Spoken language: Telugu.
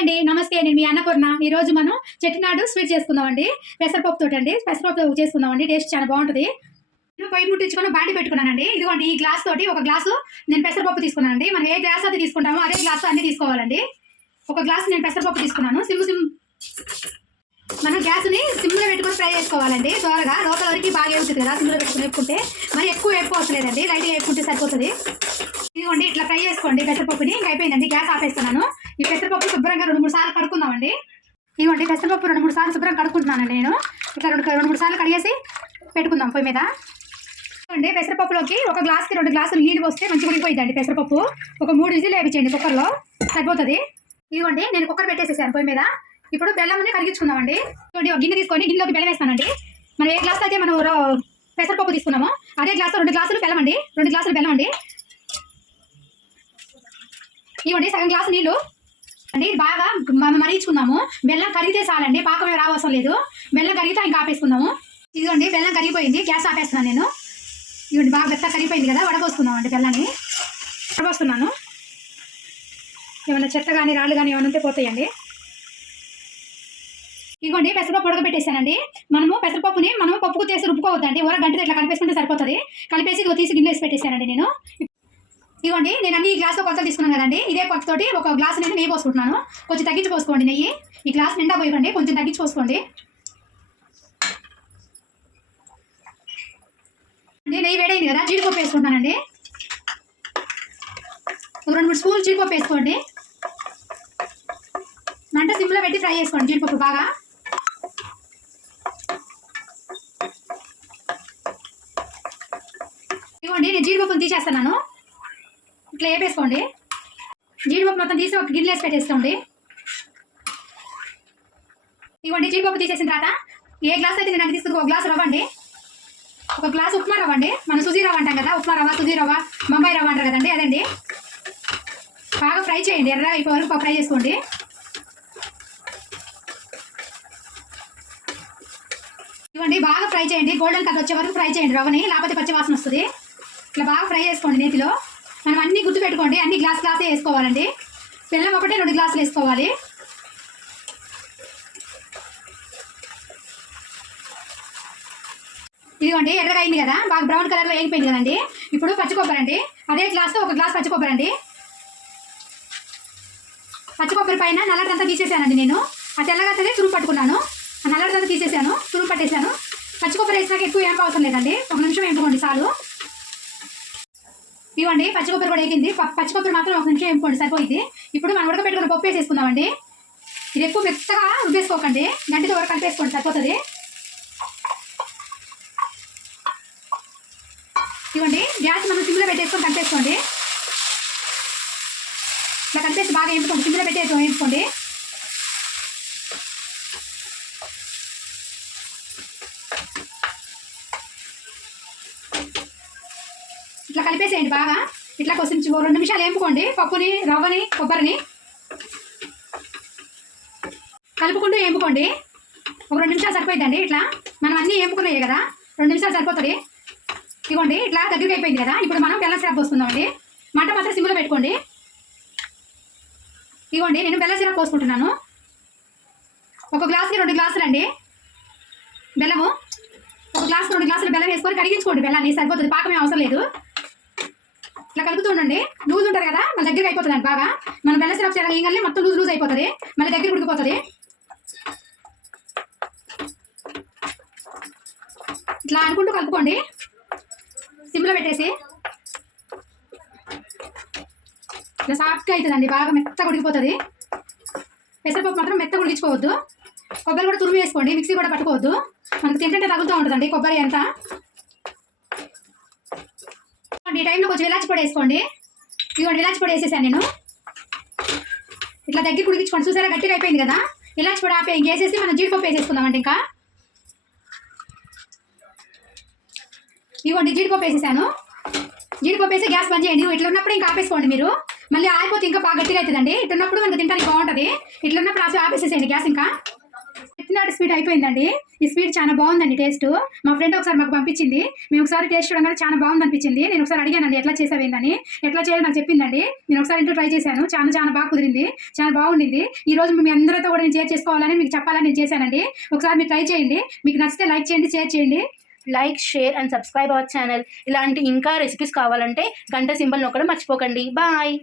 అండి. నమస్తే నేను మీ అన్నపూర్ణ. ఈ రోజు మనం చెట్టినాడు స్వీట్ చేసుకుందామండి. పెసరపప్పు తోటి అండి పెసరపప్పు చేసుకుందామండి. టేస్ట్ చాలా బాగుంటుంది. నేను పొయ్యి ముట్టించుకొని బాండి పెట్టుకున్నానండి. ఇదిగోండి ఈ గ్లాస్ తోటి ఒక గ్లాసు నేను పెసరపప్పు తీసుకున్నానండి. మనం ఏ గ్లాస్ అయితే తీసుకుంటామో అదే గ్లాస్ అన్ని తీసుకోవాలండి. ఒక గ్లాస్ నేను పెసరపప్పు తీసుకున్నాను. Sim sim. మనం గ్యాస్ని సిమ్లో పెట్టుకొని ఫ్రై చేసుకోవాలండి. త్వరగా లోపల వరకు బాగా వేస్తుంది కదా సిమ్లో పెట్టుకుని వేపుకుంటే మరి ఎక్కువ వేపుకోవట్లేదండి. లేదండి లైట్గా వేపుకుంటే సరిపోతుంది. ఇదిగోండి ఇట్లా ఫ్రై చేసుకోండి. పెసరపప్పుని ఇంకా అయిపోయిందండి. గ్యాస్ ఆపేస్తున్నాను. ఈ పెసరపప్పు శుభ్రంగా రెండు మూడు సార్లు కడుక్కుందామండి. ఇదిగోండి పెసరపప్పు రెండు మూడు సార్లు శుభ్రంగా కడుక్కుంటున్నాను నేను. ఇట్లా రెండు రెండు మూడు సార్లు కడిగేసి పెట్టుకుందాం పొయ్యి మీద. అండి పెసరపప్పులోకి ఒక గ్లాస్కి రెండు గ్లాసులు నీళ్ళు పోస్తే మంచిగా ఉడికిపోయిందండి పెసరపప్పు. ఒక మూడు విజిల్ వేయించండి కుక్కర్లో. సరిపోతుంది. ఇదిగోండి నేను కుక్కర్ పెట్టేసేసాను పొయ్యి మీద. ఇప్పుడు బెల్లంని కరిగించుకుందామండి. చూడండి ఒక గిన్నె తీసుకొని గిన్నెలోకి బెల్లం వేస్తానండి. మనం ఏ గ్లాస్ అయితే మనం పెసరపప్పు తీసుకున్నామో అదే గ్లాస్ రెండు గ్లాసులు బెల్లం అండి రెండు గ్లాసులు బెల్లం అండి ఇవ్వండి సగం గ్లాసు నీళ్ళు. అండి ఇది బాగా మనం మరిగించుకుందాము. బెల్లం కరిగితే చాలండి పాకమే రావసరం లేదు. బెల్లం కరిగితే ఇంకా ఆపేసుకుందాము. ఇదిగోండి బెల్లం కరిగిపోయింది గ్యాస్ ఆపేస్తున్నాను నేను. ఇవ్వండి బాగా బెత్త కరిగిపోయింది కదా వడపోసుకుందాం అండి బెల్లాన్ని. వడపోస్తున్నాను ఏమైనా చెత్త కానీ రాళ్ళు కానీ ఏమైనా ఉంటే పోతాయండి. ఇదిగోండి పెసరపప్పు ఉడకబెట్టేసానండి. మనము పెసరపప్పుని మనము పప్పుకు తీసి రుబ్బుకోవద్దండి. ఊర గంటతో ఇట్లా కలిపేసుకుంటే సరిపోతుంది. కలిపేసి ఇదిగో తీసి గిన్నె వేసి పెట్టేశానండి నేను. ఇదిగోండి నేను అన్ని ఈ గ్లాస్తో కొలతలు తీసుకున్నాను కదండి. ఇదే కొలతతోటి ఒక గ్లాస్ నేను నెయ్యి పోసుకుంటున్నాను. కొంచెం తగ్గించి పోసుకోండి నెయ్యి. ఈ గ్లాస్ నిండా పోయకండి కొంచెం తగ్గించి పోసుకోండి. నెయ్యి వేడైంది కదా జీడిపప్పు వేసుకుంటానండి ఒక రెండు మూడు స్పూన్లు జీడిపప్పు వేసుకోండి. మంట సిమ్లో పెట్టి ఫ్రై చేసుకోండి జీడిపప్పు బాగా. ఇదిగోండి నేను జీడిపప్పును తీసేస్తున్నాను. ఇట్లా వేపేసుకోండి జీడిపప్పు మొత్తం తీసి ఒక గిన్నె వేసి పెట్టేసుకోండి. ఇవ్వండి జీడిపప్పు తీసేసిన తర్వాత ఏ గ్లాస్ అయితే నేను నాకు తీసుకుని ఒక గ్లాస్ రవ్వండి ఒక గ్లాస్ ఉప్మా రవ్వ అండి. మనం సుజీ రవ్వ అంటాం కదా ఉప్మా రవ్వ సుజీ రవ్వ బొంబాయి రవ్వ అంటారు కదండి అదండి. బాగా ఫ్రై చేయండి ఎర్ర ఇప్పటివరకు వరకు ఫ్రై చేసుకోండి. ఇవ్వండి బాగా ఫ్రై చేయండి గోల్డెన్ కలర్ వచ్చే వరకు ఫ్రై చేయండి రవ్వని లేకపోతే పచ్చి వాసన వస్తుంది. ఇట్లా బాగా ఫ్రై చేసుకోండి నేతిలో. మనం అన్ని గుర్తు పెట్టుకోండి అన్ని గ్లాస్ గ్లాసే వేసుకోవాలండి. బెల్లం ఒకటే రెండు గ్లాసులు వేసుకోవాలి. ఇదిగోండి ఎర్రగా అయింది కదా. బాగా బ్రౌన్ కలర్లో వేగిపోయింది కదండి. ఇప్పుడు పచ్చి కొబ్బరి అండి. అదే గ్లాస్తో ఒక గ్లాస్ పచ్చి కొబ్బరి అండి. పచ్చి కొబ్బరి పైన నల్లదంతా తీసేసానండి నేను. ఆ తెల్లగత్తదే తురుము పట్టుకున్నాను. ఆ నల్లదంతా తీసేసాను తురుము పట్టేశాను. పచ్చి కొబ్బరి వేసినాక ఎక్కువ ఏం అవసరం లేదండి. ఒక నిమిషం వేపుకోండి చాలు. ఇవ్వండి పచ్చి కొబ్బరి కూడా వేగింది. పచ్చి కొబ్బరి మాత్రం ఒక నిమిషం వేపుకోండి సరిపోయింది. ఇప్పుడు మనం ఉడకబెట్టుకున్న పప్పు వేసేసుకుందామండి. ఇది ఎక్కువ మెత్తగా రుబ్బేసుకోకండి. గంటితో వరకు కలిపేసుకోండి సరిపోతుంది. ఇవ్వండి గ్యాస్ మనం సిమ్లో పెట్టేసుకొని కలిపేసుకోండి. ఇలా కలిపేసి బాగా వేపుకోండి సిమ్లో పెట్టేసి వేపుకోండి. ఇట్లా కలిపేసేయండి బాగా. ఇట్లా కొంచెం ఓ రెండు నిమిషాలు వేపుకోండి పప్పుని రవ్వని కొబ్బరిని కలుపుకుంటూ వేపుకోండి ఒక రెండు నిమిషాలు సరిపోయిందండి ఇట్లా. మనం అన్నీ వేపుకున్నాయి కదా. రెండు నిమిషాలు సరిపోతుంది. ఇవ్వండి ఇట్లా దగ్గరికి అయిపోయింది కదా. ఇప్పుడు మనం బెల్లం సిరప్ పోసుకుందామండి. మంట మాత్రం సిమ్లో పెట్టుకోండి. ఇవ్వండి నేను బెల్లం సిరప్ పోసుకుంటున్నాను. ఒక గ్లాస్కి రెండు గ్లాసులు అండి. బెల్లము. ఒక గ్లాస్ రెండు గ్లాసులు బెల్లం వేసుకొని కడిగించుకోండి బెల్లాన్ని. సరిపోతుంది. పాకమే అవసరం లేదు. ఇట్లా కలుపుతూ ఉండండి. లూజ్ ఉంటుంది కదా మన దగ్గర అయిపోతుంది అండి బాగా. మన బెల్ల సిరప్ చేయాలి మొత్తం లూజ్ లూజ్ అయిపోతుంది. మళ్ళీ దగ్గర ఉడికిపోతుంది. ఇట్లా అనుకుంటూ కలుపుకోండి. సిమ్లో పెట్టేసి. ఇట్లా సాఫ్ట్గా అవుతుందండి బాగా మెత్తగా ఉడికిపోతుంది. పెసరపప్పు మాత్రం మెత్తగా ఉడికించుకోవద్దు. కొబ్బరి కూడా తురిమి వేసుకోండి మిక్సీ కూడా పట్టుకోవద్దు. మనకు తింటే తగులుతూ ఉంటుందండి కొబ్బరి ఎంత ఈ టైంలో కొంచెం ఇలాచి పొడి వేసుకోండి. ఇదిగోండి ఇలాచి పొడి వేసేసాను నేను. ఇట్లా దగ్గర ఉడికించుకోండి చూసారా గట్టిగా అయిపోయింది కదా? ఇలాచి పొడి ఆపే ఇంకేసేసి మనం జీడిపప్పు వేసేసుకుందామండి ఇంకా. ఇవ్వండి జీడిపప్పు వేసేసాను. జీడిపప్పు వేసి గ్యాస్ బంద్ చేయండి. ఇట్లా ఉన్నప్పుడు ఇంకా ఆపేసుకోండి మీరు. మళ్ళీ ఆగిపోతే ఇంకా బాగా గట్టిగా అవుతుందండి. ఇట్లా ఉన్నప్పుడు మనకు తింటానికి బాగుంటుంది. ఇట్లా ఉన్నప్పుడు ఆపేసేసేయండి గ్యాస్ ఇంకా. స్వీట్ అయిపోయిందండి. ఈ స్వీట్ చాలా బాగుందండి టేస్ట్. మా ఫ్రెండ్ ఒకసారి మాకు పంపించింది. మేము ఒకసారి టేస్ట్ చూడగానే చాలా బాగుంది అనిపించింది. నేను ఒకసారి అడిగానండి ఎట్లా చేసావేందని ఎట్లా చేయాలో నాకు చెప్పిందండి. నేను ఒకసారి ఇంట్లో ట్రై చేశాను. చాలా చాలా బాగా కుదిరింది. చాలా బాగుండింది. ఈ రోజు మీ అందరితో కూడా నేను షేర్ చేసుకోవాలని మీకు చెప్పాలని నేను చేశానండి. ఒకసారి మీరు ట్రై చేయండి. మీకు నచ్చితే లైక్ చేయండి షేర్ చేయండి. Like share and subscribe our channel. ఇలాంటి ఇంకా రెసిపీస్ కావాలంటే గంట సింబల్ నొక్కడం మర్చిపోకండి. బాయ్.